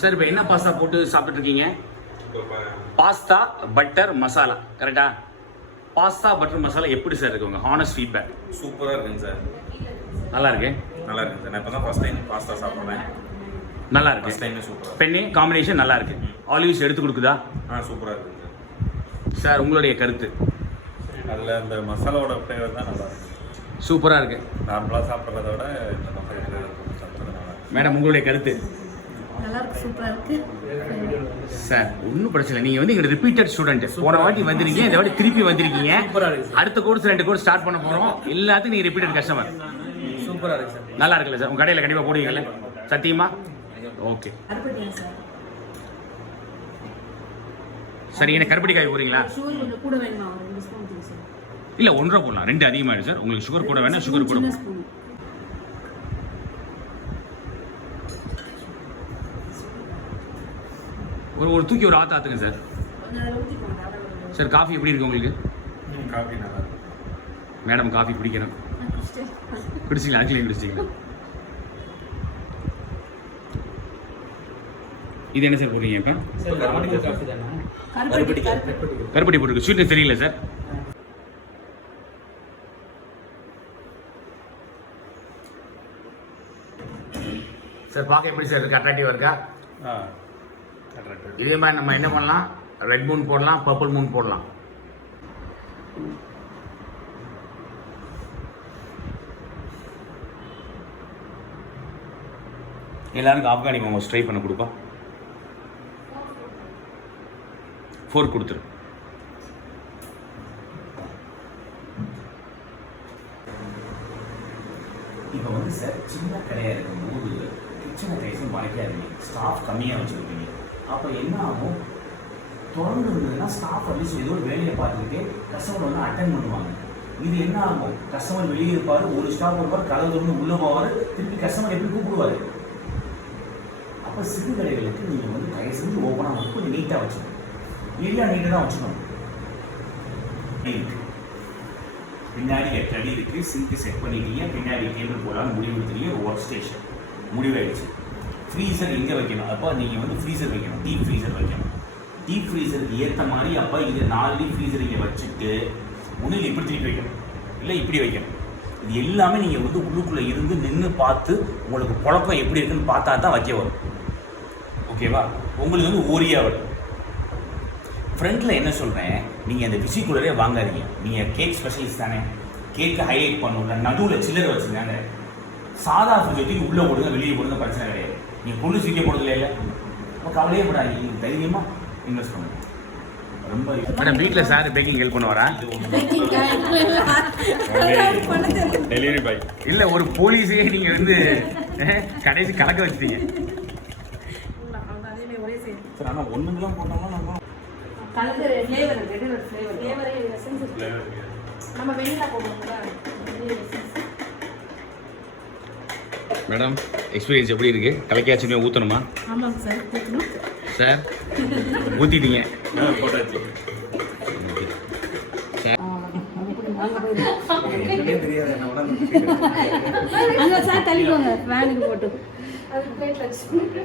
Sir இப்போ என்ன pasta போட்டு சாப்பிட்டு இருக்கீங்க? பாஸ்தா பட்டர் மசாலா, கரெக்டா? பாஸ்தா பட்டர் மசாலா எப்படி சார் இருக்கு? உங்க ஹானஸ்ட் ஃபீட்பேக். சூப்பராக இருக்குங்க சார். நல்லா இருக்கு. நல்லா இருக்கு சார். நான் இப்போ தான் ஃபர்ஸ்ட் டைம் பாஸ்தா சாப்பிட்றேன். நல்லா இருக்கு. ஃபர்ஸ்ட் டைமே சூப்பராக. பெண்ணே காம்பினேஷன் நல்லா இருக்கு. ஆலிவ்ஸ் எடுத்து கொடுக்குதா? சூப்பராக இருக்குங்க சார். சார் உங்களுடைய கருத்து? அதில் இந்த மசாலாவோட ஃப்ளேவர் தான் நல்லா இருக்கு. சூப்பராக இருக்கு. நார்மலாக சாப்பிட்றத விட இந்த மசாலா ஃப்ளேவர் சாப்பிட்றது நல்லா இருக்கு. மேடம் உங்களுடைய கருத்து? நல்லா இருக்கு, சூப்பரா இருக்கு சார். ஒன்றும் பிரச்சனை இல்லை. நீங்கள் வந்து எங்க ரிப்பீட்டட் ஸ்டூடெண்ட். போன வாட்டி வந்திருக்கீங்க, இந்த வாட்டி திருப்பி வந்திருக்கீங்க. அடுத்த கோர்ஸ் 2 கோர்ஸ் ஸ்டார்ட் பண்ண போகிறோம். எல்லாத்துக்கும் நீங்கள் ரிப்பீட்டட் கஸ்டமர். சூப்பராக இருக்கு சார். நல்லா இருக்குல்ல சார்? உங்கள் கடையில் கண்டிப்பாக போடுவீங்கல்ல? சத்தியமா? ஓகே சரி. என்ன கருப்பட்டி காய் போறீங்களா? கூட வேணுமா? ஒரு 2 ஸ்பூன் கொடுங்க சார். இல்லை 1.5 போடலாம். 2 அதிகமாகிடும் சார். உங்களுக்கு சுகர் கூட வேணா சுகர் கூட. ஒரு தூக்கி ஒரு ஆற்றுங்க சார். சார் காஃபி எப்படி இருக்கு உங்களுக்கு? காஃபி நல்லா இருக்கு. மேடம் காஃபி குடிக்கணும். குடிச்சிங்களா? ஆக்சுவலி குடிச்சிங்களா? இது என்ன சார் போடுறீங்க இப்போ? கருப்பட்டி போட்டுருக்கு. ஸ்வீட்னஸ் தெரியல சார். சார் பார்க்க எப்படி சார் இருக்கு? அட்ராக்டிவாக இருக்கா? இதே மாதிரி நம்ம என்ன பண்ணலாம்? ரெட் மூன் போடலாம், பர்பிள் மூன் போடலாம். எல்லாருக்கும் ஆப்கானி மோமோஸ் ட்ரை பண்ண கொடுப்பா. 4 கொடுத்துரு. இப்போ வந்து சார் சின்ன கடையாக இருக்கும்போது கிச்சனை ரைஸும் மறைக்காதீங்க. ஸ்டாஃப் கம்மியாக வச்சுருக்கீங்க. அப்போ என்ன ஆகும்? தொடர்ந்து இருந்ததுன்னா ஸ்டாஃப் அட்லீஸ்ட் ஏதோ ஒரு வேலையை பார்த்துக்கிட்டு கஸ்டமர் வந்து அட்டென்ட் பண்ணுவாங்க. இது என்ன ஆகும்? கஸ்டமர் வெளியே இருப்பார், ஒரு ஸ்டாஃப் வருவார், கலந்து வந்து உள்ளே போவார், திருப்பி கஸ்டமர் எப்படி கூப்பிடுவார்? அப்போ சிறு கடைகளுக்கு நீங்கள் வந்து தயவு செஞ்சு ஓப்பனாக வந்து கொஞ்சம் நீட்டாக வச்சுக்கணும். ஏரியா நீட்டாக தான் வச்சுக்கணும். பின்னாடி 8 அடி இருக்குது. சிங்க்கு செட் பண்ணிட்டீங்க. பின்னாடி டேபிள் போடலான்னு முடிவு எடுத்துட்டீங்க. Work station முடிவாயிடுச்சு. ஃப்ரீசர் எங்கே வைக்கணும்? அப்போ நீங்கள் வந்து ஃப்ரீசர் வைக்கணும். டீப் ஃப்ரீசர் வைக்கணும். டீப் ஃப்ரீசருக்கு ஏற்ற மாதிரி அப்போ இது 4 டீப் ஃப்ரீசர் இங்கே வச்சுட்டு ஒன்றில் இப்படி திருப்பி வைக்கணும், இல்லை இப்படி வைக்கணும். இது எல்லாமே நீங்கள் வந்து உள்ளுக்குள்ளே இருந்து நின்று பார்த்து உங்களுக்கு புழக்கம் எப்படி இருக்குன்னு பார்த்தா தான் வைக்க வரும். ஓகேவா? உங்களுக்கு வந்து ஓரியாக வரும். ஃப்ரண்ட்டில் என்ன சொல்கிறேன், நீங்கள் அந்த விசிக்குள்ளரே வாங்காதீங்க. நீங்கள் கேக் ஸ்பெஷலிஸ்ட் தானே, கேக்கை ஹைலைட் பண்ணணும்ல, நடுவில் சில்லறை வச்சுருந்தாங்க. சாதா ஃப்ரிட்ஜ் உள்ளே போடுங்க, வெளியே போடுங்க, பிரச்சனை கிடையாது. நீங்கள் பொண்ணு சீக்கிரம் போடுறதுல இல்லை, நம்ம கவலையே படாது. நீங்கள் தைரியமாக இன்வெஸ்ட் பண்ணுங்க. ரொம்ப மேடம் வீட்டில் சார் பேக்கிங் ஹெல்ப் பண்ணுவாரா? டெலிவரி பாய் இல்லை, ஒரு போலீஸே நீங்கள் வந்து கடைசி கலக்க வச்சுட்டீங்க சார். ஆனால் ஒன்றுங்கெல்லாம் போட்டோம்னா நம்ம மேடம் எக்ஸ்பீரியன்ஸ் எப்படி இருக்கு? கலக்கியாச்சுமே ஊற்றணுமா? ஆமாங்க சார், ஊற்றணும் சார். ஊற்றிட்டீங்க.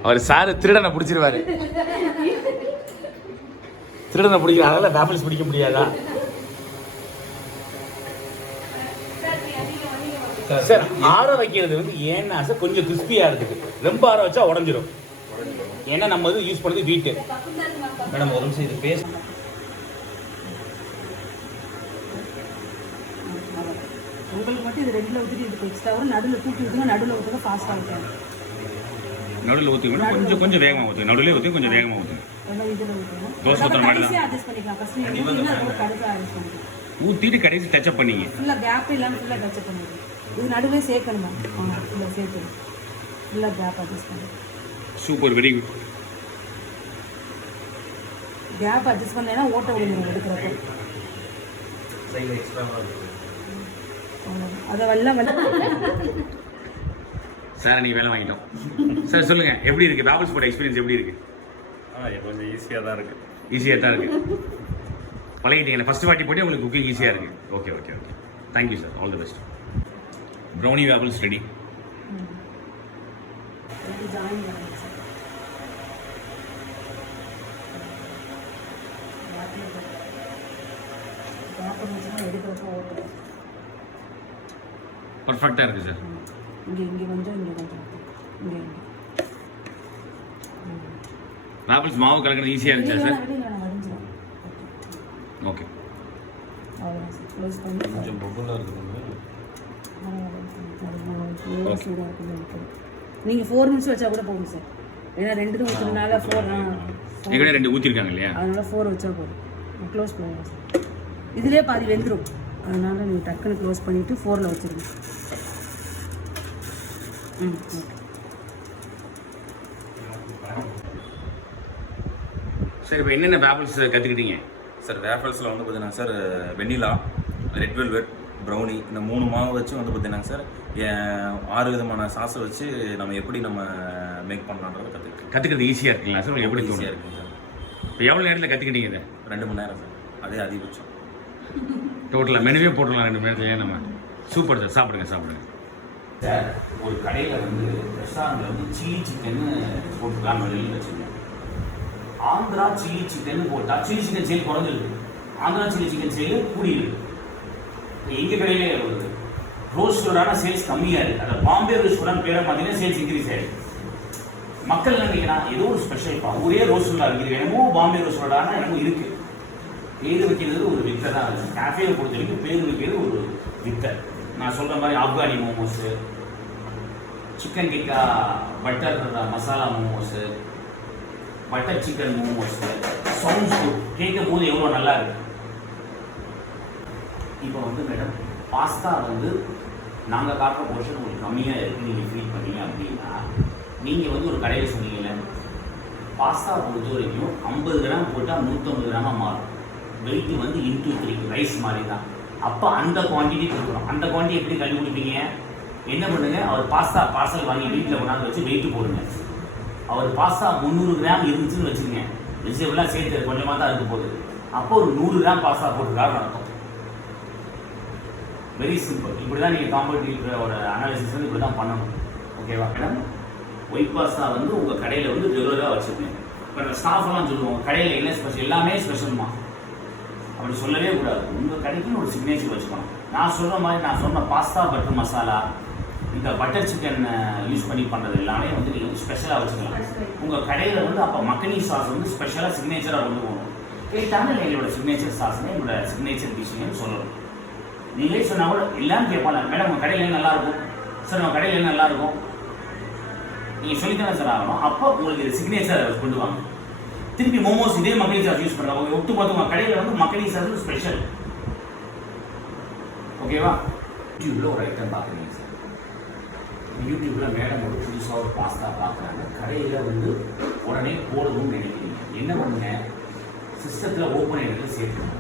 அவர் சார் திருடனை பிடிச்சிருவாரு. திருடனை பிடிக்கிற அதெல்லாம் ஃபேமிலிஸ் பிடிக்க முடியாதா சார்? ஆற வைக்கிறது வந்து ஏன்னா சார் கொஞ்சம் கிறிஸ்பியாக இருக்குது. ரொம்ப ஆற வச்சா உடஞ்சிரும். ஏன்னா நம்ம வந்து யூஸ் பண்ணது வீட்டு. மேடம் ஒரு நிமிஷம் இது பேச. உங்களுக்கு மட்டும் இது ரெடில் ஊற்றிட்டு இதுக்கு எக்ஸ்ட்ரா வரும். நடுவில் கூட்டி ஊற்றுங்க, நடுவில் ஊற்றுங்க, ஃபாஸ்ட்டாக ஊற்றுங்க. நடுவில் ஊற்றிக்கணும், கொஞ்சம் வேகமாக ஊற்றுங்க. நடுவில் ஊற்றி கொஞ்சம் வேகமாக ஊற்றுங்க. இதில் ஊற்றுங்க. தோசை ஊற்றுற மாதிரி தான் அட்ஜஸ்ட் பண்ணிக்கலாம். ஃபஸ்ட்டு கடைசியாக அட்ஜஸ்ட் பண்ணிக்கலாம். ஊற்றிட்டு கடைசி டச்சப் பண்ணிங்க. ஃபுல்லாக கேப் இல்லாமல் ஃபுல்லாக டச்சப் பண்ணிடுங்க. இது நடுவே சேர்க்கணுமா? ஃபுல்லாக சேர்த்துங்க. ஃபுல்லாக கேப் அட்ஜஸ்ட் பண்ணுங்க. Super, very good. Gap adjust பண்ணேன்னா ஓட்ட விடுங்க எடுக்கிறப்போ. அதெல்லாம் சார் நீங்கள் வேலை வாங்கிட்டோம் சார். சொல்லுங்கள் எப்படி இருக்குது வேஃபிள்ஸ் போட்ட எக்ஸ்பீரியன்ஸ் எப்படி இருக்குது? கொஞ்சம் ஈஸியாக தான் இருக்குது. ஈஸியாக தான் இருக்குது. பழகிட்டீங்க. ஃபஸ்ட்டு வாட்டி போட்டு உங்களுக்கு குக்கிங் ஈஸியாக இருக்குது. Okay okay okay. Thank you sir. All the best. Brownie waffles ready. இது ஜாயின் பண்ணுங்க சார். பேப்பர் வச்சுன்னா எடுக்கிறப்ப ஓட்டணும். பர்ஃபெக்டாக இருக்குது சார். இங்கே கொஞ்சம் இங்கே ஆப்பிள்ஸ் மாவு கலக்கிறது ஈஸியாக இருந்துச்சா சார்? வெளியில் நான் வடிஞ்சிடும். ஓகே, அவ்வளோதான் சார். க்ளோஸ் பண்ணி கொஞ்சம் பொருளாக இருக்குதுங்க. சூடாக இருக்குது. நீங்கள் 4 நிமிஷம் வச்சா கூட போகும் சார். ஏன்னா 2 ஊற்றுறதுனால 4 எங்கடா 2 ஊற்றிருக்காங்க இல்லையா? அதனால 4 வச்சா போதும். க்ளோஸ் பண்ணுங்க சார். இதிலே பாதி வெந்துடும். அதனால நீங்கள் டக்குன்னு க்ளோஸ் பண்ணிவிட்டு 4ல் வச்சுருங்க. ஓகே. சார் இப்போ என்னென்ன பேபிள்ஸ் கற்றுக்கிட்டீங்க? சார் வேஃபல்ஸில் வந்து பார்த்தீங்கன்னா சார் வெண்ணிலா, ரெட் வெல்வெட், ப்ரௌனி இந்த 3 மாவு வச்சு வந்து பார்த்தீங்கன்னா சார் 6 விதமான சாஸை வச்சு நம்ம எப்படி நம்ம மேக் பண்ணலான்றதை கற்றுக்கிறது ஈஸியாக இருக்குங்களா சார்? எப்படி ஈஸியாக இருக்குங்க சார். இப்போ எவ்வளோ நேரத்தில் கற்றுக்கிட்டீங்க இதை? 2 மணி நேரம் சார். அதே அதிகபட்சம். டோட்டலாக மெனுவே போட்டுடலாம் 2 மணி நேரத்துலேயே நம்ம. சூப்பர் சார், சாப்பிடுங்க சாப்பிடுங்க சார். ஒரு கடையில் வந்து ரெஸ்டாரண்ட்டில் வந்து சில்லி சிக்கன் போட்டுக்கலாம் வெளியில் வச்சுருக்கேன். ஆந்திரா சில்லி சிக்கன் போட்டால் சில்லி சிக்கன் சேல் குறைஞ்சிருக்கு, ஆந்திரா சில்லி சிக்கன் சேல் கூடியிருக்கு. எங்கள் கடையிலே வருது. ரோஸ்டோடான சேல்ஸ் கம்மியாக இருக்குது. அந்த பாம்பே ரோஸ்டோடான பேரை பார்த்தீங்கன்னா சேல்ஸ் இன்க்ரீஸ் ஆகிடுது. மக்கள் நினைக்கிறா ஏதோ ஒரு ஸ்பெஷல்ப்பா, ஒரே ரோஸ்டோடா இருக்குது, என்னமோ பாம்பே ரோஸ்டோடான என்னமோ இருக்குது. பேர் வைக்கிறது ஒரு வித்தை தான். கேஃபேவை பொறுத்த வரைக்கும் பேர் வைக்கிறது ஒரு வித்தை. நான் சொல்கிற மாதிரி Afghani momos, chicken tikka butter masala momos, butter chicken momos, sounds கேட்கும் போது எவ்வளோ நல்லா இருக்கு. இப்போ வந்து மேடம் பாஸ்தா வந்து நாங்கள் காட்டுற போர்ஷன் உங்களுக்கு கம்மியாக இருக்குது நீங்கள் ஃபீல் பண்ணீங்க அப்படின்னா, நீங்கள் வந்து ஒரு கடையில் சொன்னீங்கல்ல, பாஸ்தா பொறுத்த வரைக்கும் 50 கிராம் போட்டால் 150 கிராமாக மாறும். வெயிட் வந்து இன்டூ 3 ரைஸ் மாதிரி தான். அப்போ அந்த குவான்டிட்டி கொடுக்குறோம். அந்த குவான்டிட்டி எப்படி கண்டுபிடிப்பீங்க? என்ன பண்ணுங்க, அவர் பாஸ்தா பார்சல் வாங்கி வீட்டில் கொண்டாந்து வச்சு வெயிட்டு போடுங்க. அவர் பாஸ்தா 300 கிராம் இருந்துச்சுன்னு வச்சுக்கோங்க, வெஜிடபிளாக சேர்த்து கொஞ்சமாக தான் இருக்க போகுது. அப்போ ஒரு 100 கிராம் பாஸ்தா போட்டுருக்காருன்னு அர்த்தம். Very simple. இப்படி தான் நீங்கள் காம்படிட்டிவோட அனாலிசிஸ் வந்து இப்படி தான் பண்ணணும். ஓகேவா மேடம்? ஒயிட் பாஸ்தா வந்து உங்கள் கடையில் வந்து ரெகுலராக வச்சுருக்கேன். இப்போ ஸ்டாஃப்லாம் சொல்லுவோம் கடையில் என்ன ஸ்பெஷல், எல்லாமே ஸ்பெஷல்மா. அப்படி சொல்லவே கூடாது. உங்கள் கடைக்குன்னு ஒரு சிக்னேச்சர் வச்சுக்கணும். நான் சொல்கிற மாதிரி நான் சொன்ன பாஸ்தா பட்டர் மசாலா, இந்த பட்டர் சிக்கன் யூஸ் பண்ணி பண்ணுறது எல்லாமே வந்து நீங்கள் வந்து ஸ்பெஷலாக வச்சுக்கலாம். உங்கள் கடையில் வந்து அப்போ மக்கனி சாஸ் வந்து ஸ்பெஷலாக சிக்னேச்சராக கொண்டு போகணும். கேட்டாமல் எங்களோட சிக்னேச்சர் சாஸ்னு எங்களோட சிக்னேச்சர் டிஷ்ஷுன்னு சொல்லணும். நீங்களே சொன்னால் கூட எல்லாம் கேட்பாங்க, மேடம் உங்கள் கடையில் நல்லாயிருக்கும் சார், உங்கள் கடையில் நல்லாயிருக்கும் நீங்கள் சொல்லித்தானே சார் ஆகணும். அப்போ உங்களுக்கு இது சிக்னேச்சர் கொண்டு வாங்க. திருப்பி மோமோஸ் இதே மக்கனி சாஸ் யூஸ் பண்ணுறாங்க. ஒட்டு பார்த்து உங்கள் கடையில் வந்து மக்கனி சாஸ் ஸ்பெஷல். ஓகேவா? யூடியூப்பில் ஒரு ஐட்டம் பார்க்குறீங்க சார். யூடியூப்பில் மேடம் ஒரு புதுசாக ஒரு பாஸ்தா பார்க்குறாங்க, கடையில் வந்து உடனே போடணும்னு நினைக்கிறீங்க. என்ன பண்ணுங்க, சிஸ்டத்தில் ஓப்பன் ஆகிட்டு சேர்க்கணும்.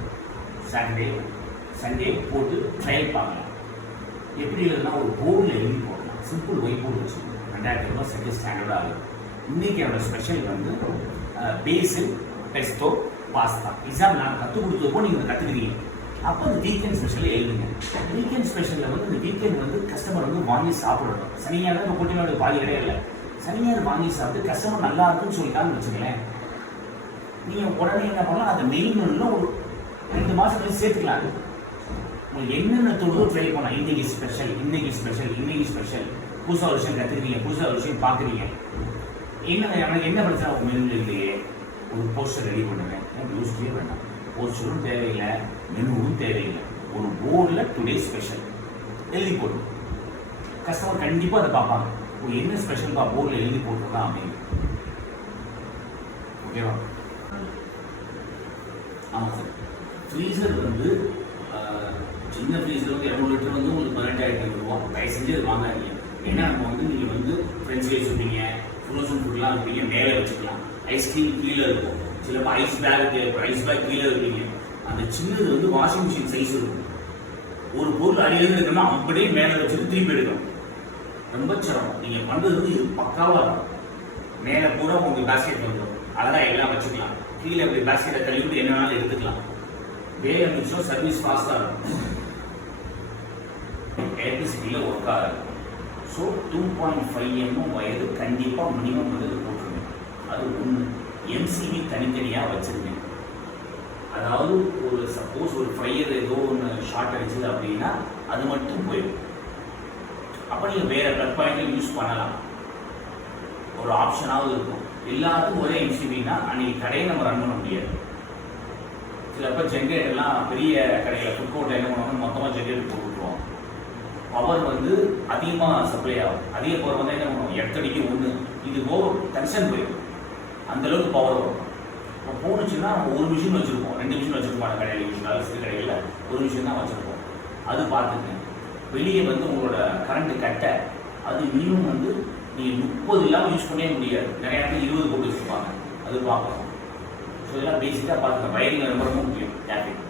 சாட்டர்டே சண்டே போட்டு ட்ரையல் பார்க்கலாம். எப்படி இல்லைன்னா ஒரு போர்டில் எழுதி போடலாம். சிம்பிள் ஒய் போர்டு வச்சுக்கணும். 2000 ரூபா செகண்ட் ஸ்டாண்டர்டாக ஆகும். இன்றைக்கி என்னோட ஸ்பெஷல் வந்து பேசில் பெஸ்டோ பாஸ்தா. எக்ஸாம்பிள் நான் கற்றுக் கொடுத்தப்போ நீங்கள் கற்றுக்கிறீங்க. அப்போ அந்த வீக்கெண்ட் ஸ்பெஷலில் எழுதுங்க. வீக்கெண்ட் ஸ்பெஷலில் வந்து இந்த வீக்கெண்ட் வந்து கஸ்டமர் வந்து வாங்கி சாப்பிடணும். சனியாக தான் கூட்டினோட பாதி கிடையாது. சனியாக வாங்கி சாப்பிட்டு கஸ்டமர் நல்லா இருக்குன்னு சொல்லிட்டாங்கன்னு வச்சுக்கலேன், நீங்கள் உடனே என்ன பண்ணலாம், அந்த மெயின் ஒன்று ஒரு 2 மாதத்துல சேர்த்துக்கலாம். உங்களுக்கு என்னென்ன தோணுதோ ட்ரை பண்ணலாம். இன்றைக்கி ஸ்பெஷல், இன்றைக்கி ஸ்பெஷல், இன்றைக்கி ஸ்பெஷல். புதுசாக ஒரு விஷயம் கற்றுக்கிறீங்க, புதுசாக ஒரு விஷயம் பார்க்குறீங்க. என்ன எனக்கு என்ன பிரச்சனை உங்கள் மெனுவில் இல்லையே, ஒரு போஸ்டர் ரெடி பண்ணுவேன். எனக்கு யோசிக்கவே வேண்டாம். போஸ்டரும் தேவையில்லை, மெனுவும் தேவையில்லை. ஒரு போர்டில் டுடே ஸ்பெஷல் எழுதி போடும். கஸ்டமர் கண்டிப்பாக அதை பார்ப்பாங்க. என்ன ஸ்பெஷல்ப்பா போர்டில் எழுதி போட்டுருக்கா அப்படின்னு. ஓகேவா? ஆமாம் சார். ஃப்ரீசர் வந்து சின்ன ஃப்ரீசர் வந்து 200 லிட்டர் வந்து உங்களுக்கு 18,500 ரூபா. தயவு செஞ்சு அது வாங்காதீங்க. ஏன்னா நம்ம வந்து நீங்கள் வந்து ஃப்ரெஞ்ச் ஃப்ரைஸ் வைப்பீங்க, ஃப்ரோசன் ஃபுட்லாம் வைப்பீங்க, மேலே வச்சுக்கலாம். ஐஸ்கிரீம் கீழே இருக்கும். சிலப்போ ஐஸ் பேக் கீழே வைப்பீங்க. அந்த சின்னது வந்து வாஷிங் மிஷின் சைஸ் இருக்கும். ஒரு பொருள் அடியிலிருந்து எடுக்கணும்னா அப்படியே மேலே வச்சுட்டு திருப்பி எடுக்கணும். ரொம்ப சிரமம். நீங்கள் பண்ணுறது வந்து இது பக்காவாக இருக்கும். மேலே பூரா உங்களுக்கு பேஸ்கெட் வந்துடும். அதெல்லாம் எல்லாம் வச்சுக்கலாம். கீழே அப்படி பேஸ்கெட்டை கழுவிட்டு என்ன வேணாலும் எடுத்துக்கலாம். வேலை மிச்சம், சர்வீஸ் ஃபாஸ்ட்டாக இருக்கும். எலக்ட்ரிசிட்டியில் ஒர்க் ஆகும். ஸோ 2.5 mm வயது கண்டிப்பாக மினிமம் வந்து இது போட்டுருங்க. அது ஒன்று. எம்சிபி தனித்தனியாக வச்சுருங்க. அதாவது ஒரு சப்போஸ் ஒரு ஃப்ரையர் ஏதோ ஒன்று ஷார்ட் அடிச்சது அப்படின்னா அது மட்டும் போயிடும். அப்போ நீங்கள் வேறு ப்ளக் பாயிண்டில் யூஸ் பண்ணலாம், ஒரு ஆப்ஷனாகவும் இருக்கும். எல்லாத்துக்கும் ஒரே எம்சிபின்னா அன்றைக்கி கடையை நம்ம ரன் பண்ண முடியாது. சிலப்போ ஜென்ரேட்டர்லாம் பெரிய கடையில் ஃபுட் கோர்ட்டில் என்ன பண்ணுவாங்க, மொத்தமாக ஜென்ரேட்டர் போட்டுருவோம். பவர் வந்து அதிகமாக சப்ளை ஆகும். அதிக பவர் வந்து என்ன பண்ணுவோம், எட்டடிக்கு ஒன்று, இது ஓவர் டென்ஷன் போயிடும். அந்தளவுக்கு பவர் வரும். இப்போ போணுச்சுன்னா ஒரு மிஷின் வச்சுருப்போம், 2 மிஷின் வச்சுருப்பாங்க கடையில். யூஸ்வலாக சிறு கடையில் ஒரு மிஷின் தான் வச்சுருப்போம். அது பார்த்துங்க. வெளியே வந்து உங்களோட கரண்ட்டு கட்டை அது மினிமம் வந்து நீங்கள் 30 இல்லாமல் யூஸ் பண்ணவே முடியாது. நிறைய இடத்துல 20 போட்டு வச்சுருப்பாங்க. அது பார்க்கணும். ஸோ இதெல்லாம் பேசிக்காக பார்த்துங்க. வயரிங் ரொம்ப ரொம்ப முக்கியம். டேப்பிங்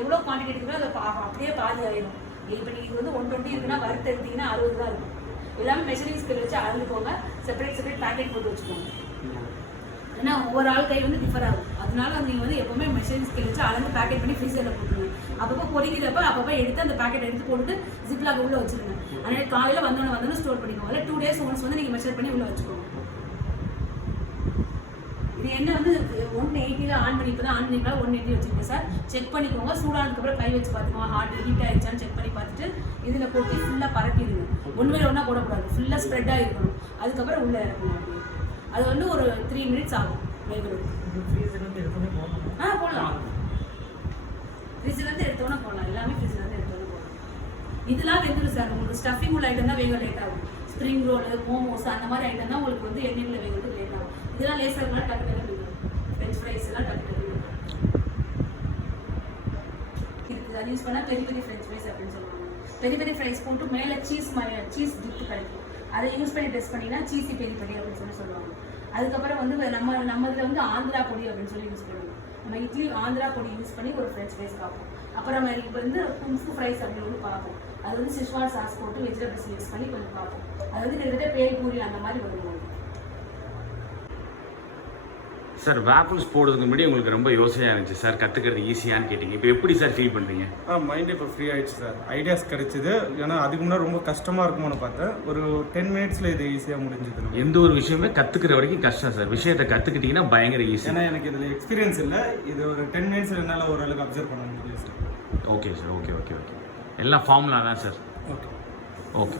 எவ்வளோ குவான்டிட்டி இருக்குதோ அதை அப்படியே பாதி ஆயிடும். இப்போ நீங்கள் இது வந்து 120 இருக்குன்னா வறுத்து எடுத்தீங்கன்னா 60 தான் இருக்கும். எல்லாமே மெஷரிங் ஸ்கேல் வச்சு அளந்துக்கோங்க. செப்பரேட் பேக்கெட் போட்டு வச்சுக்கோங்க. ஏன்னா ஒவ்வொரு ஆள் கை வந்து டிஃபர் ஆகும். அதனால நீங்கள் வந்து எப்போவுமே மெஷரிங் ஸ்கேல் வச்சு அளந்து பேக்கெட் பண்ணி ஃப்ரீசரில் போட்டுருங்க. அப்பப்போ பொறிக்கிறப்ப அப்பப்போ எடுத்து அந்த பேக்கெட் எடுத்து போட்டு ஜிப்லாக் உள்ளே வச்சுருங்க. அதனால் காலையில் வந்தோன்னே ஸ்டோர் பண்ணிக்கோங்க. இல்லை 2 days ஒன்ஸ் வந்து நீங்கள் மெஷர் பண்ணி உள்ளே வச்சுக்கோங்க. இது என்ன வந்து 180 ஆன் பண்ணி இப்போ தான் ஆன் பண்ணிக்கலாம். 180 வச்சுருக்கேன் சார். செக் பண்ணிக்கோங்க. சூடானதுக்கப்புறம் கை வச்சு பார்த்துக்கோங்க. ஹாட் ஹீட் ஆகிடுச்சான்னு செக் பண்ணி பார்த்துட்டு இதில் கொட்டி ஃபுல்லாக பரப்பிடுங்க. ஒன்று மேலே ஒன்றா போடக்கூடாது, ஃபுல்லாக ஸ்ப்ரெட்டாக இருக்கணும். அதுக்கப்புறம் உள்ளே இறக்கணும். அப்படி அது வந்து ஒரு 3 minutes ஆகும் வேகிறது. போடலாம். ஃப்ரிட்ஜிலேருந்து எடுத்தோன்னே போடலாம். எல்லாமே ஃப்ரிட்ஜிலேருந்து எடுத்தோன்னே போடலாம். இதெல்லாம் வெந்துடும் சார். உங்களுக்கு ஸ்டஃபிங் உள்ள ஐட்டம் தான் வேக லேட் ஆகும். ஸ்ப்ரிங் ரோலு, மோமோஸ் அந்த மாதிரி ஐட்டம் தான் உங்களுக்கு வந்து எண்ணெய்க்குள்ள வேகிறது லேட் ஆகும். இதெல்லாம் லேசர்லாம் டக்கு டக்கு வேகும். ஃப்ரெஞ்ச் ஃப்ரைஸ் எல்லாம் டக்கு டக்கு வேகும். இருக்குது. அது யூஸ் பண்ணால் பெரிய பெரிய ஃப்ரெஞ்ச் ஃப்ரைஸ் அப்படின்னு சொல்லுவாங்க. பெரிய பெரிய ஃப்ரைஸ் போட்டு மேலே சீஸ் டிப் கிடைக்கும். அதை யூஸ் பண்ணி டெஸ்ட் பண்ணிங்கன்னா சீஸி பெரிய பெரிய அப்படின்னு சொல்லுவாங்க. அதுக்கப்புறம் வந்து நம்ம இதில் வந்து ஆந்திரா பொடி அப்படின்னு சொல்லி யூஸ் பண்ணுவோம். நம்ம இட்லி ஆந்திரா பொடி யூஸ் பண்ணி ஒரு ஃப்ரெஞ்ச் ஃப்ரைஸ் பார்ப்போம். அப்புறம் நம்ம இப்போ வந்து கும்ஃபு ஃப்ரைஸ் அப்படின்னு வந்து பார்ப்போம். அது வந்து சிஷ்வான் சாஸ் போட்டு வெஜிடபிள்ஸ் மிக்ஸ் பண்ணி கொஞ்சம் பார்ப்போம். அது வந்து கிட்டத்தட்ட பேல் பூரி அந்த மாதிரி வருவோம். சார் வேப்பிள்ஸ் போடுறதுக்கு முன்னாடி உங்களுக்கு ரொம்ப யோசனையாக இருந்துச்சு சார், கற்றுக்கிறது ஈஸியான்னு கேட்டிங்க. இப்போ எப்படி சார் ஃபீல் பண்ணுறீங்க? மைண்ட் இப்போ ஃப்ரீ ஆகிடுச்சு சார். ஐடியாஸ் கிடைச்சிது. ஏன்னா அதுக்கு முன்னாடி ரொம்ப கஷ்டமாக இருக்கும்னு பார்த்தேன். ஒரு 10 minutesல இது ஈஸியாக முடிஞ்சது. எந்த ஒரு விஷயமே கற்றுக்கிற வரைக்கும் கஷ்டம் சார். விஷயத்தை கற்றுக்கிட்டிங்கன்னா பயங்கர ஈஸி. ஏன்னா எனக்கு இதில் எக்ஸ்பீரியன்ஸ் இல்லை. இது ஒரு 10 minutesல என்னால் ஓரளவுக்கு அப்சர்வ் பண்ண முடியும் சார். Okay sir. ஓகே. எல்லாம் ஃபார்முலா தான் சார். ஓகே. ஓகே.